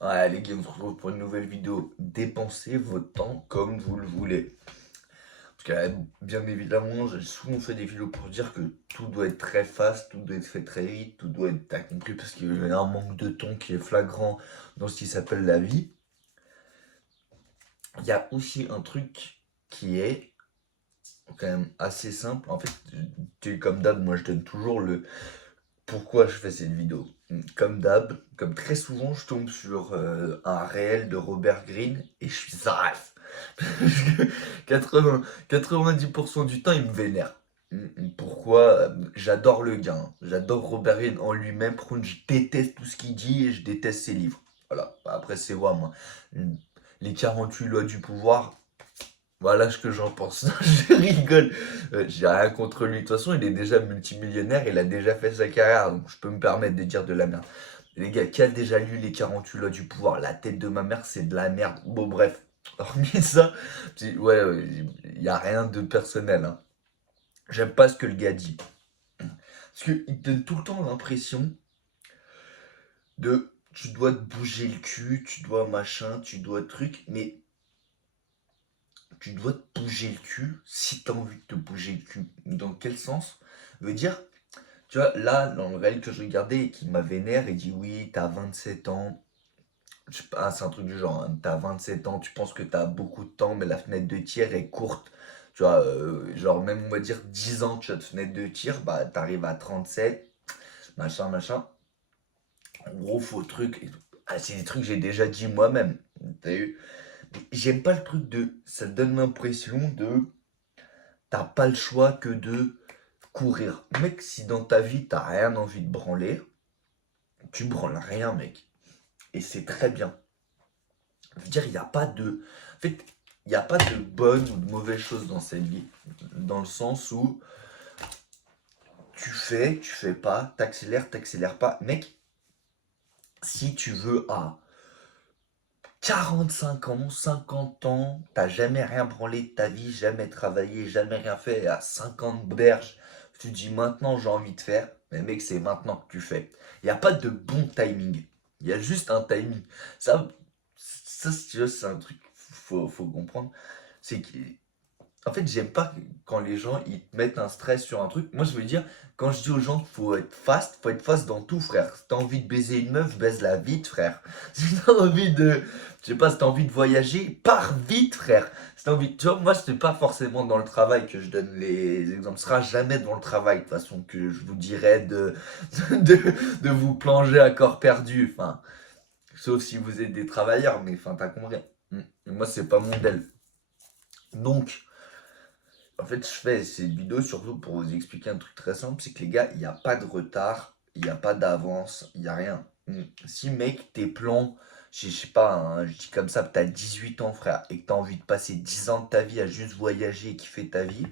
Ouais, les gars, on se retrouve pour une nouvelle vidéo. Dépensez votre temps comme vous le voulez. Parce que, bien évidemment, j'ai souvent fait des vidéos pour dire que tout doit être très fast, tout doit être fait très vite, tout doit être, t'as compris, parce qu'il y a un manque de temps qui est flagrant dans ce qui s'appelle la vie. Il y a aussi un truc qui est quand même assez simple. En fait, comme d'hab, moi je donne toujours le pourquoi je fais cette vidéo. Comme d'hab, comme très souvent, je tombe sur un réel de Robert Greene et je suis zaraf. Parce que 80, 90% du temps, il me vénère. Pourquoi? J'adore le gars, hein. J'adore Robert Greene en lui-même. Par contre, je déteste tout ce qu'il dit et je déteste ses livres. Voilà. Après, c'est moi. Les 48 lois du pouvoir, voilà ce que j'en pense. Non, je rigole. J'ai rien contre lui. De toute façon, il est déjà multimillionnaire, il a déjà fait sa carrière, donc je peux me permettre de dire de la merde. Les gars, qui a déjà lu les 48 lois du pouvoir? La tête de ma mère, c'est de la merde. Bon, bref. Hormis ça, ouais, il n'y a rien de personnel, hein. J'aime pas ce que le gars dit. Parce qu'il donne tout le temps l'impression de tu dois te bouger le cul, tu dois machin, tu dois truc, mais tu dois te bouger le cul si t'as envie de te bouger le cul. Dans quel sens? Veut dire, tu vois, là, dans le réel que je regardais et qui m'a vénère, il dit oui, t'as 27 ans. Je sais pas, c'est un truc du genre, hein, t'as 27 ans, tu penses que t'as beaucoup de temps, mais la fenêtre de tir est courte. Tu vois, genre même on va dire 10 ans, tu as de fenêtre de tir, bah t'arrives à 37, machin, machin. En gros, faux truc. Ah, c'est des trucs que j'ai déjà dit moi-même. T'as vu? J'aime pas le truc de. Ça donne l'impression de. T'as pas le choix que de courir. Mec, si dans ta vie t'as rien envie de branler, tu branles rien, mec. Et c'est très bien. Je veux dire, il n'y a pas de. En fait, il n'y a pas de bonnes ou de mauvaises choses dans cette vie. Dans le sens où tu fais pas, t'accélères pas. Mec, si tu veux à 45 ans, 50 ans, t'as jamais rien branlé de ta vie, jamais travaillé, jamais rien fait, et à 50 berges, tu te dis maintenant j'ai envie de faire, mais mec, c'est maintenant que tu fais. Il n'y a pas de bon timing. Il y a juste un timing. Ça, ça si tu veux, c'est un truc, faut comprendre. C'est que en fait, j'aime pas quand les gens ils te mettent un stress sur un truc. Moi, je veux dire, quand je dis aux gens qu'il faut être fast dans tout, frère. Si t'as envie de baiser une meuf, baise-la vite, frère. Si t'as envie de, je sais pas, si t'as envie de voyager, pars vite, frère. Si t'as envie, tu vois, moi, c'est pas forcément dans le travail que je donne les exemples. Ce sera jamais dans le travail, de toute façon, que je vous dirais de, de vous plonger à corps perdu. Enfin, sauf si vous êtes des travailleurs, mais enfin, t'as compris. Moi, c'est pas mon modèle. Donc, en fait, je fais cette vidéo surtout pour vous expliquer un truc très simple, c'est que les gars, il n'y a pas de retard, il n'y a pas d'avance, il n'y a rien. Si mec, tes plans, je sais pas, hein, je dis comme ça, t'as 18 ans frère, et que t'as envie de passer 10 ans de ta vie à juste voyager et kiffer ta vie,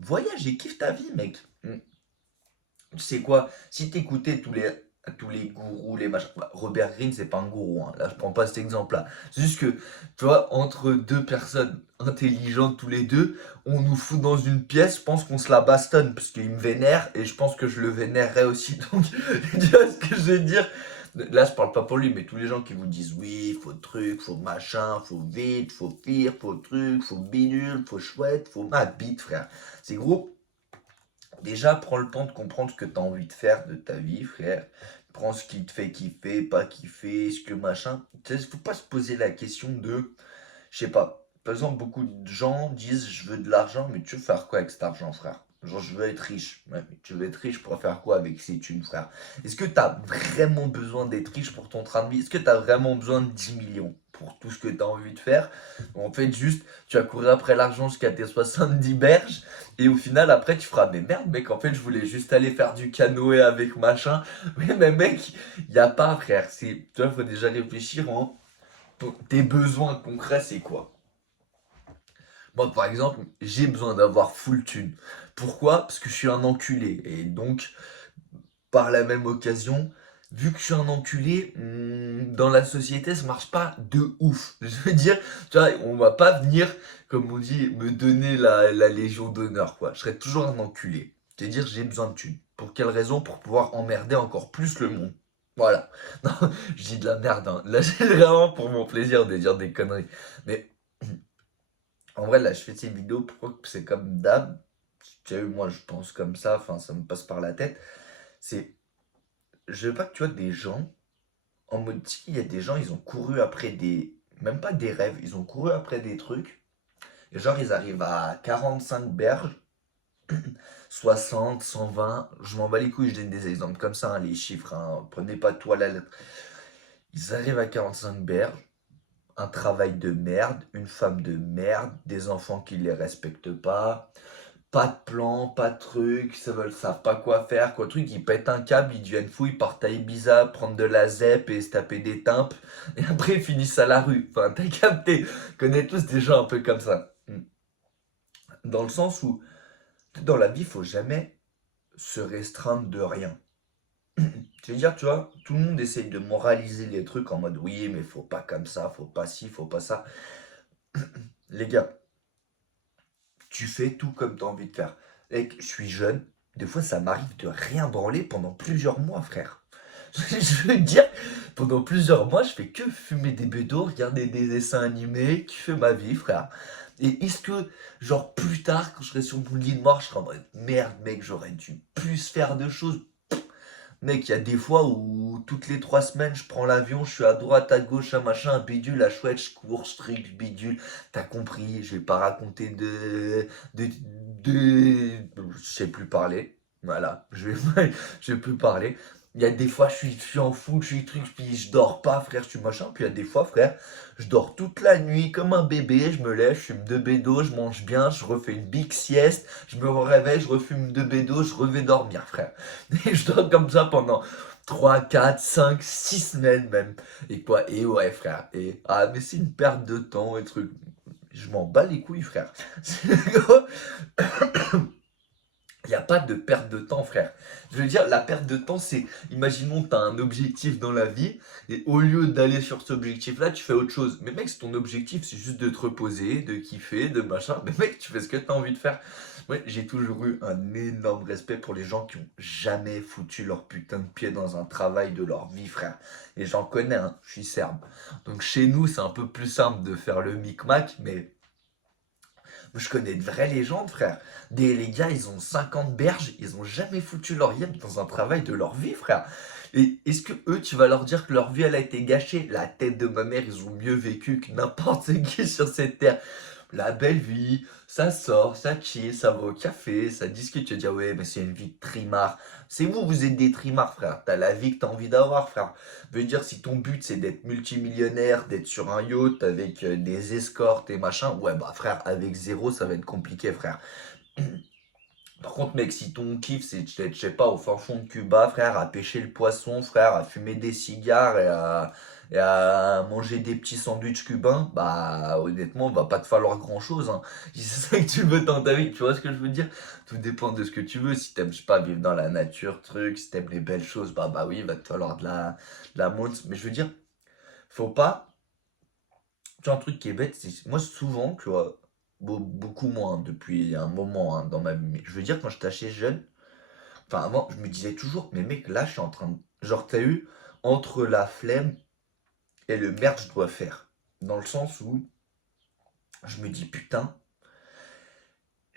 voyage et kiffe ta vie mec. Tu sais quoi, si t'écoutais tous les gourous, les machins. Robert Greene, c'est pas un gourou, hein. Là, je prends pas cet exemple-là. C'est juste que, tu vois, entre deux personnes intelligentes tous les deux, on nous fout dans une pièce, je pense qu'on se la bastonne, parce qu'il me vénère, et je pense que je le vénérerais aussi. Donc, tu vois ce que je veux dire? Là, je parle pas pour lui, mais tous les gens qui vous disent oui, faut truc, faut machin, faut vite, faut pire, faut truc, faut bidule, faut chouette, faut ma bite, frère. C'est gros. Déjà, prends le temps de comprendre ce que tu as envie de faire de ta vie, frère. Prends ce qui te fait kiffer, pas kiffer, ce que machin. Il faut pas se poser la question de, je sais pas. Par exemple, beaucoup de gens disent je veux de l'argent, mais tu veux faire quoi avec cet argent, frère? Genre, je veux être riche. Ouais, mais tu veux être riche pour faire quoi avec ces thunes, frère? Est-ce que tu as vraiment besoin d'être riche pour ton train de vie? Est-ce que tu as vraiment besoin de 10 millions pour tout ce que tu as envie de faire? En fait, juste, tu vas courir après l'argent jusqu'à tes 70 berges, et au final, après, tu feras, mais merde, mec, en fait, je voulais juste aller faire du canoë avec machin. Oui, mais mec, y a pas, frère. Tu vois, faut déjà réfléchir en tes besoins concrets, c'est quoi? Moi, par exemple, j'ai besoin d'avoir full thune. Pourquoi? Parce que je suis un enculé. Et donc, par la même occasion, vu que je suis un enculé, dans la société, ça marche pas de ouf. Je veux dire, tu vois, on va pas venir, comme on dit, me donner la Légion d'honneur, quoi. Je serai toujours un enculé. C'est-à-dire, j'ai besoin de thunes. Pour quelle raison? Pour pouvoir emmerder encore plus le monde. Voilà. Non, je dis de la merde, hein. Là, c'est vraiment pour mon plaisir de dire des conneries. Mais en vrai, là, je fais ces vidéos pour que c'est comme d'hab. Tu as vu, moi, je pense comme ça, enfin, ça me passe par la tête. C'est, je veux pas que tu vois des gens, en mode, si, il y a des gens, ils ont couru après des, même pas des rêves, ils ont couru après des trucs. Et genre, ils arrivent à 45 berges, 60, 120, je m'en bats les couilles, je donne des exemples comme ça, hein, les chiffres, hein, prenez pas tout à la lettre. Ils arrivent à 45 berges, un travail de merde, une femme de merde, des enfants qui les respectent pas de plan, pas de truc, savent pas quoi faire, quoi truc, ils pètent un câble, ils deviennent fous, ils partent à Ibiza, prendre de la ZEP et se taper des timpes, et après ils finissent à la rue. Enfin, t'as capté, connais tous des gens un peu comme ça. Dans le sens où, dans la vie, faut jamais se restreindre de rien. Je veux dire, tu vois, tout le monde essaye de moraliser les trucs en mode oui, mais faut pas comme ça, faut pas ci, faut pas ça. Les gars, tu fais tout comme tu as envie de faire. Et je suis jeune, des fois ça m'arrive de rien branler pendant plusieurs mois, frère. Je veux dire, pendant plusieurs mois, je fais que fumer des bédos, regarder des dessins animés, kiffer ma vie, frère. Et est-ce que, genre, plus tard, quand je serai sur mon lit de mort, je serai en mode merde, mec, j'aurais dû plus faire de choses. Mec, il y a des fois où toutes les 3 semaines, je prends l'avion, je suis à droite, à gauche, à machin, un bidule, à chouette, je cours, je trique, bidule. T'as compris, je vais pas raconter de, je sais plus parler. Voilà, je vais plus parler. Il y a des fois, je suis en fou, je suis truc, puis je dors pas, frère, je suis machin. Puis il y a des fois, frère, je dors toute la nuit comme un bébé, je me lève, je fume 2 bédos, je mange bien, je refais une big sieste, je me réveille, je refume 2 bédos, je revais dormir, frère. Et je dors comme ça pendant 3 4 5 6 semaines même. Et quoi? Et ouais, frère. Et ah, mais c'est une perte de temps et truc. Je m'en bats les couilles, frère. Il n'y a pas de perte de temps, frère. Je veux dire, la perte de temps, c'est, imaginons, tu as un objectif dans la vie, et au lieu d'aller sur cet objectif-là, tu fais autre chose. Mais mec, si ton objectif, c'est juste de te reposer, de kiffer, de machin, mais mec, tu fais ce que tu as envie de faire. Ouais, j'ai toujours eu un énorme respect pour les gens qui ont jamais foutu leur putain de pied dans un travail de leur vie, frère. Et j'en connais, hein, je suis serbe. Donc chez nous, c'est un peu plus simple de faire le micmac, mais je connais de vraies légendes, frère. Les gars, ils ont 50 berges, ils ont jamais foutu leur yep dans un travail de leur vie, frère. Et est-ce que eux, tu vas leur dire que leur vie, elle a été gâchée? La tête de ma mère, ils ont mieux vécu que n'importe qui sur cette terre. La belle vie, ça sort, ça chill, ça va au café, ça discute. Tu vas dire, ouais, mais c'est une vie de trimard. C'est vous, vous êtes des trimards, frère. T'as la vie que t'as envie d'avoir, frère. Veut dire, si ton but c'est d'être multimillionnaire, d'être sur un yacht avec des escortes et machin, ouais, bah frère, avec zéro, ça va être compliqué, frère. Par contre, mec, si ton kiff c'est d'être, je sais pas, au fin fond de Cuba, frère, à pêcher le poisson, frère, à fumer des cigares et à manger des petits sandwichs cubains, bah honnêtement, va pas te falloir grand chose, hein. Si c'est ça que tu veux dans ta vie, tu vois ce que je veux dire? Tout dépend de ce que tu veux. Si t'aimes, je sais pas, vivre dans la nature, truc, si t'aimes les belles choses, bah oui, il va te falloir de la montre. Mais je veux dire, faut pas. Tu vois, un truc qui est bête, c'est moi souvent, tu vois, beaucoup moins depuis un moment, hein, dans ma vie. Mais je veux dire, quand j'étais assez jeune, enfin avant, je me disais toujours, mais mec, là, je suis en train de. Genre, t'as eu entre la flemme et le merde, je dois faire. Dans le sens où je me dis, putain,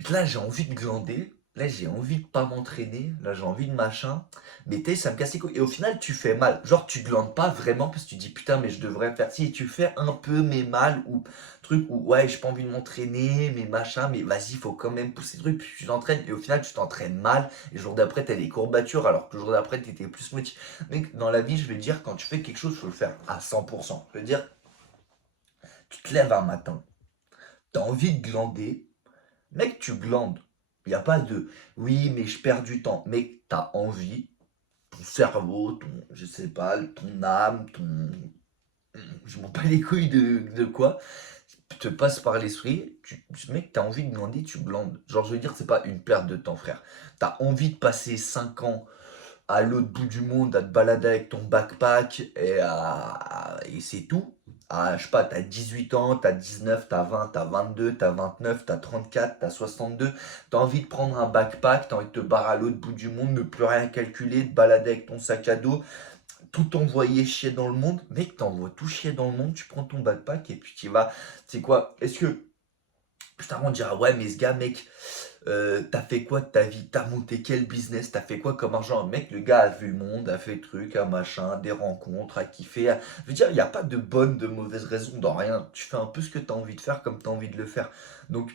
là, j'ai envie de glander. Là, j'ai envie de pas m'entraîner. Là, j'ai envie de machin. Mais tu sais, ça me casse les couilles. Et au final, tu fais mal. Genre, tu glandes pas vraiment parce que tu dis putain, mais je devrais faire ci. Et tu fais un peu, mais mal. Ou truc où ouais, j'ai pas envie de m'entraîner, mais machin. Mais vas-y, faut quand même pousser le truc. Puis tu t'entraînes. Et au final, tu t'entraînes mal. Et le jour d'après, t'as des courbatures. Alors que le jour d'après, t'étais plus motivé. Mec, dans la vie, je veux dire, quand tu fais quelque chose, faut le faire à 100%. Je veux dire, tu te lèves un matin. T'as envie de glander. Mec, tu glandes. Il n'y a pas de oui, mais je perds du temps. Mec, t'as envie, ton cerveau, je sais pas, ton âme, je m'en bats les couilles de quoi, te passe par l'esprit, mec, t'as envie de glander, tu glandes. Genre, je veux dire, c'est pas une perte de temps, frère. T'as envie de passer 5 ans à l'autre bout du monde à te balader avec ton backpack et c'est tout. Je sais pas, t'as 18 ans, t'as 19, t'as 20, t'as 22, t'as 29, t'as 34, t'as 62. T'as envie de prendre un backpack, t'as envie de te barrer à l'autre bout du monde, ne plus rien calculer, te balader avec ton sac à dos. tout envoyer chier dans le monde. Mec, t'envoies tout chier dans le monde, tu prends ton backpack et puis tu vas. Tu sais quoi? Est-ce que putain, on dira, ouais, mais ce gars, mec, t'as fait quoi de ta vie? T'as monté quel business? T'as fait quoi comme argent? Mec, le gars a vu le monde, a fait truc, un machin, des rencontres, a kiffé. Je veux dire, il n'y a pas de bonne, de mauvaise raison dans rien. Tu fais un peu ce que t'as envie de faire comme t'as envie de le faire. Donc,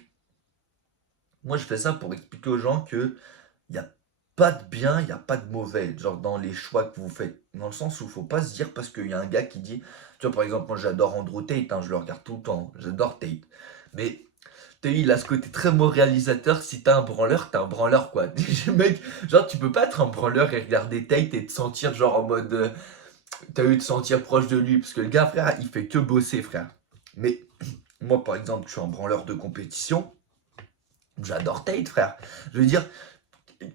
moi, je fais ça pour expliquer aux gens que il n'y a pas de bien, il n'y a pas de mauvais, genre dans les choix que vous faites. Dans le sens où il faut pas se dire parce qu'il y a un gars qui dit, tu vois, par exemple, moi j'adore Andrew Tate, hein, je le regarde tout le temps, j'adore Tate. Mais t'as vu, il a ce côté très beau réalisateur, si t'es un branleur quoi. Mec, genre tu peux pas être un branleur et regarder Tate et te sentir genre en mode, t'as eu te sentir proche de lui, parce que le gars frère, il fait que bosser frère. Mais moi par exemple, je suis un branleur de compétition, j'adore Tate frère. Je veux dire,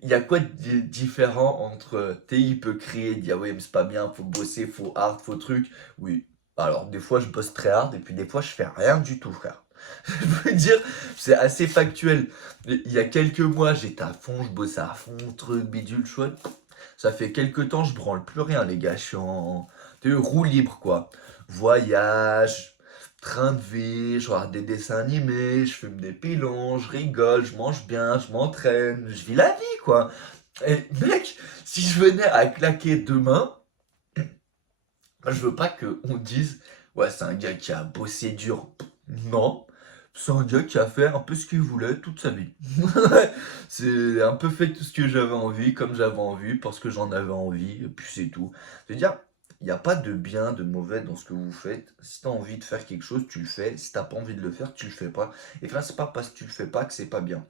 il y a quoi de différent entre il peut crier, dire ouais mais c'est pas bien, faut bosser, faut hard, faut truc. Oui. Alors des fois je bosse très hard et puis des fois je fais rien du tout frère. Je veux dire, c'est assez factuel. Il y a quelques mois j'étais à fond, je bossais à fond, truc, bidule, chouette. Ça fait quelques temps je branle plus rien les gars, je suis en roue libre quoi. Voyage, train de vie, je regarde des dessins animés, je fume des pilons, je rigole, je mange bien, je m'entraîne, je vis la vie, quoi. Et mec, si je venais à claquer demain, je veux pas qu'on dise, ouais, c'est un gars qui a bossé dur. Non, c'est un gars qui a fait un peu ce qu'il voulait toute sa vie. C'est un peu fait tout ce que j'avais envie, comme j'avais envie, parce que j'en avais envie, et puis c'est tout. C'est-à-dire, il n'y a pas de bien, de mauvais dans ce que vous faites. Si tu as envie de faire quelque chose, tu le fais. Si t'as pas envie de le faire, tu le fais pas. Et enfin, c'est pas parce que tu le fais pas que c'est pas bien.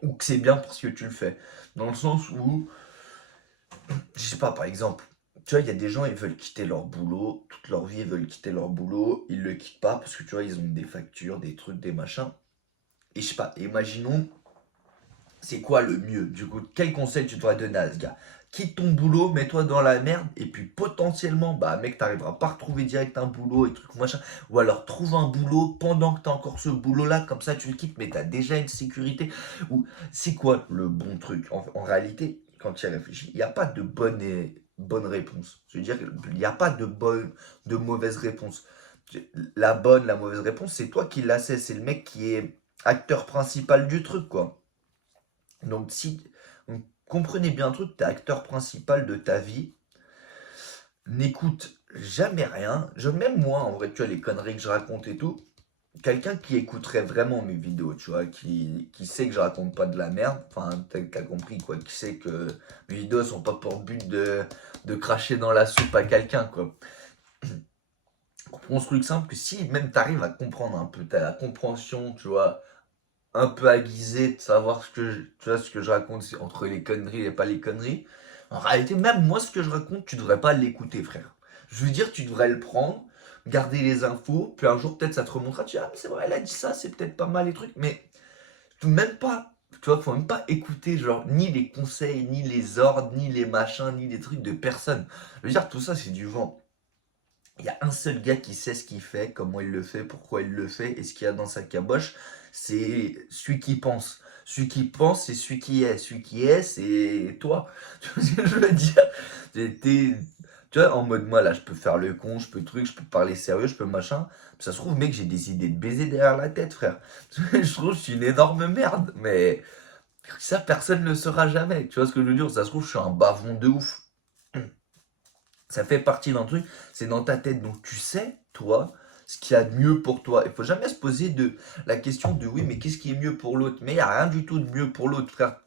Ou que c'est bien parce que tu le fais. Dans le sens où, je sais pas, par exemple, tu vois, il y a des gens, ils veulent quitter leur boulot, toute leur vie, ils veulent quitter leur boulot, ils le quittent pas parce que tu vois, ils ont des factures, des trucs, des machins. Et je sais pas, imaginons, c'est quoi le mieux? Du coup, quel conseil tu devrais donner à ce gars? Quitte ton boulot, mets-toi dans la merde, et puis potentiellement, bah mec, t'arriveras pas à retrouver direct un boulot et trucs machin. Ou alors trouve un boulot pendant que t'as encore ce boulot-là, comme ça tu le quittes, mais t'as déjà une sécurité. Ou c'est quoi le bon truc? En réalité, quand tu y réfléchis, il n'y a pas de bonne réponse. Je veux dire, il n'y a pas de bonne, de mauvaise réponse. La bonne, la mauvaise réponse, c'est toi qui la sais, c'est le mec qui est acteur principal du truc, quoi. Donc, si donc, comprenez bien un truc, t'es acteur principal de ta vie, n'écoute jamais rien. Même moi, en vrai, tu vois, les conneries que je raconte et tout, quelqu'un qui écouterait vraiment mes vidéos, tu vois, qui sait que je raconte pas de la merde, enfin, t'as compris, quoi, qui sait que mes vidéos sont pas pour but de cracher dans la soupe à quelqu'un, quoi. Comprends ce truc simple que si même t'arrives à comprendre un peu, t'as la compréhension, tu vois, un peu aiguisé de savoir tu vois, ce que je raconte c'est entre les conneries et pas les conneries. En réalité, même moi, ce que je raconte, tu devrais pas l'écouter, frère. Je veux dire, tu devrais le prendre, garder les infos, puis un jour, peut-être, ça te remontera. Tu dis, ah, mais c'est vrai, elle a dit ça, c'est peut-être pas mal les trucs, mais même pas, tu vois, faut même pas écouter, genre, ni les conseils, ni les ordres, ni les machins, ni les trucs de personne. Je veux dire, tout ça, c'est du vent. Il y a un seul gars qui sait ce qu'il fait, comment il le fait, pourquoi il le fait et ce qu'il y a dans sa caboche. C'est celui qui pense. Celui qui pense, c'est celui qui est. Celui qui est, c'est toi. Tu vois ce que je veux dire? Tu vois, en mode moi là, je peux faire le con, je peux truc, je peux parler sérieux, je peux machin. Ça se trouve, mec, j'ai des idées de baiser derrière la tête, frère. Je trouve que je suis une énorme merde, mais ça, personne ne le saura jamais. Tu vois ce que je veux dire? Ça se trouve, je suis un bavon de ouf. Ça fait partie d'un truc, c'est dans ta tête. Donc tu sais, toi, ce qu'il y a de mieux pour toi. Il faut jamais se poser la question de oui, mais qu'est-ce qui est mieux pour l'autre? Mais il n'y a rien du tout de mieux pour l'autre, frère.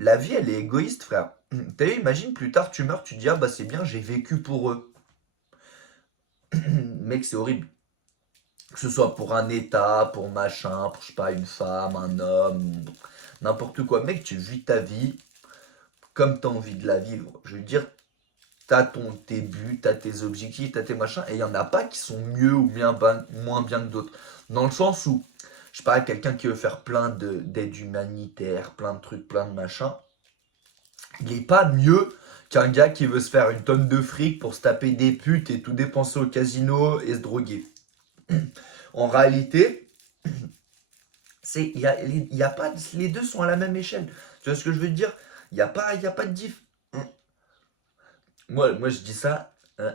La vie, elle est égoïste, frère. T'as vu, imagine plus tard, tu meurs, tu te dis, ah bah c'est bien, j'ai vécu pour eux. Mec, c'est horrible. Que ce soit pour un état, pour machin, pour, je sais pas, une femme, un homme, n'importe quoi. Mec, tu vis ta vie comme tu as envie de la vivre. Je veux dire, tes buts, t'as tes objectifs, t'as tes machins, et il n'y en a pas qui sont mieux ou moins bien que d'autres. Dans le sens où, je sais pas, quelqu'un qui veut faire d'aide humanitaire, plein de trucs, plein de machins, il n'est pas mieux qu'un gars qui veut se faire une tonne de fric pour se taper des putes et tout dépenser au casino et se droguer. En réalité, il y a pas, les deux sont à la même échelle. Tu vois ce que je veux dire? Il y a pas de diff. moi je dis ça, hein,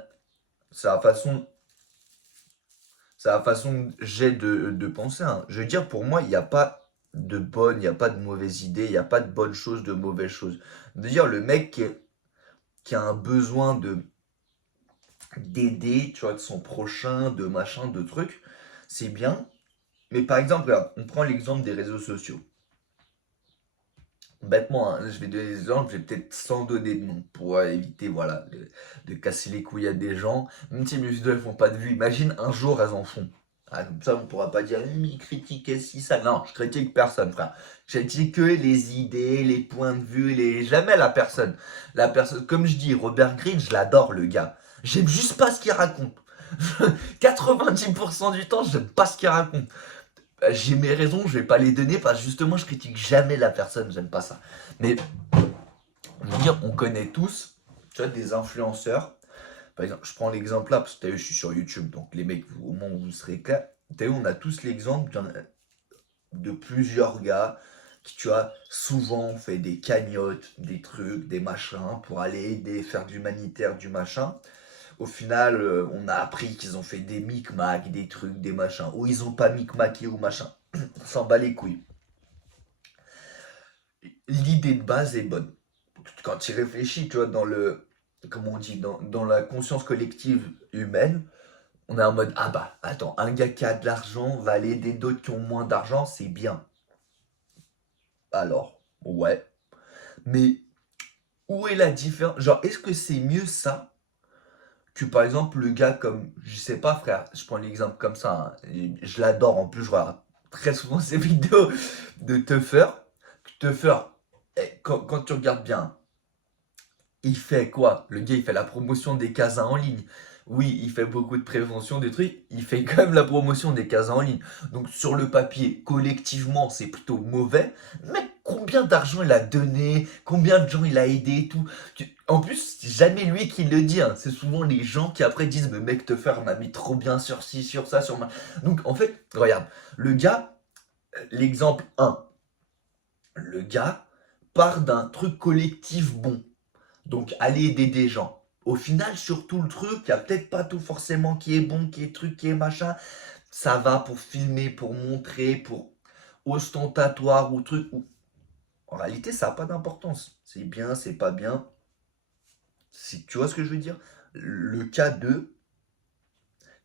c'est la façon, c'est la façon que j'ai de penser, hein. Je veux dire, pour moi, il n'y a pas de bonne, il n'y a pas de mauvaise idée, il n'y a pas de bonne chose, de mauvaise chose. De dire, le mec qui a un besoin d'aider, tu vois, de son prochain, de machin, de trucs, c'est bien. Mais par exemple, regarde, on prend l'exemple des réseaux sociaux. Bêtement, hein, je vais donner des exemples, je vais peut-être sans donner de nom pour éviter voilà, de casser les couilles à des gens. Même si mes vidéos elles font pas de vues, imagine un jour elles en font. Ah, comme ça, on pourra pas dire, mais il critique si ça. Non, je critique personne, frère. Je critique que les idées, les points de vue, jamais la personne. La personne, comme je dis, Robert Greene, je l'adore, le gars. J'aime juste pas ce qu'il raconte. 90% du temps, j'aime pas ce qu'il raconte. J'ai mes raisons, je vais pas les donner parce que justement je critique jamais la personne, j'aime pas ça. Mais je veux dire, on connaît tous, tu vois, des influenceurs. Par exemple, je prends l'exemple là, parce que t'as vu, je suis sur YouTube, donc les mecs, au moment où vous serez clair, t'as vu, on a tous l'exemple de plusieurs gars qui, tu vois, souvent ont fait des cagnottes, des trucs, des machins, pour aller aider, faire de l'humanitaire, du machin. Au final, on a appris qu'ils ont fait des micmacs, des trucs, des machins, ou ils ont pas micmaqué ou machin. On s'en bat les couilles. L'idée de base est bonne. Quand tu y réfléchis, tu vois, comment on dit, dans la conscience collective humaine, on est en mode, ah bah, attends, un gars qui a de l'argent va aller aider d'autres qui ont moins d'argent, c'est bien. Alors, ouais. Mais où est la différence? Genre, est-ce que c'est mieux ça que par exemple le gars comme, je sais pas frère, je prends l'exemple comme ça, hein, et je l'adore en plus, je regarde très souvent ces vidéos de Tuffer. Tuffer, quand tu regardes bien, il fait quoi? Le gars, il fait la promotion des casas en ligne. Oui, il fait beaucoup de prévention des trucs, il fait quand même la promotion des casas en ligne. Donc sur le papier, collectivement, c'est plutôt mauvais. Mais combien d'argent il a donné? Combien de gens il a aidé et tout? En plus, c'est jamais lui qui le dit, hein. C'est souvent les gens qui après disent, mais mec, te faire m'a mis trop bien sur ci, sur ça, sur ma... Donc en fait, regarde, le gars, l'exemple un, le gars part d'un truc collectif bon. Donc, aller aider des gens. Au final, sur tout le truc, il n'y a peut-être pas tout forcément qui est bon, qui est truc, qui est machin. Ça va pour filmer, pour montrer, pour ostentatoire ou truc. En réalité, ça n'a pas d'importance. C'est bien, c'est pas bien. Tu vois ce que je veux dire? Le cas de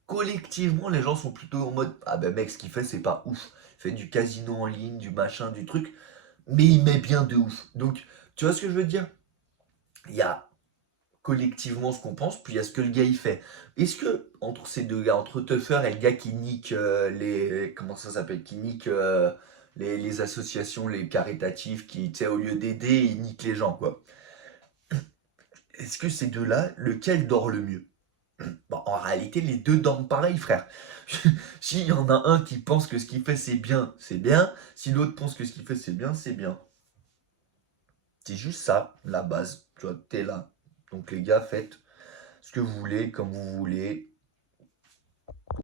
collectivement, les gens sont plutôt en mode, ah ben mec, ce qu'il fait, c'est pas ouf. Il fait du casino en ligne, du machin, du truc. Mais il met bien de ouf. Donc, tu vois ce que je veux dire? Il y a collectivement ce qu'on pense, puis il y a ce que le gars il fait. Est-ce que entre ces deux gars, entre Tuffer et le gars qui nique les. Comment ça s'appelle? Qui nique les associations, les caritatives, qui, tu sais, au lieu d'aider, ils niquent les gens, quoi. Est-ce que ces deux-là, lequel dort le mieux? Bon, en réalité, les deux dorment pareil, frère. S'il y en a un qui pense que ce qu'il fait c'est bien, c'est bien. Si l'autre pense que ce qu'il fait c'est bien, c'est bien. C'est juste ça, la base. Tu vois, t'es là. Donc les gars, faites ce que vous voulez, comme vous voulez.